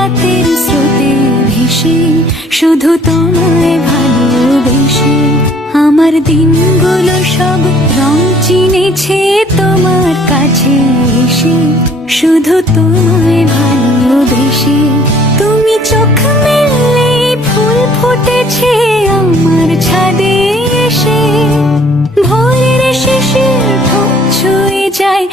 রাতের স্রোতে ভেসে, শুধু তোমায় ভালোবেসে। আমার দিনগুলো সব রং চিনেছে তোমার কাছে এসে, শুধু তোমায় ভালোবেসে। তুমি চোখ মেললে ফুল ফুটেছে আমার ছাদে এসে, ভোরের শিশির ঠোঁট ছুঁয়ে যায়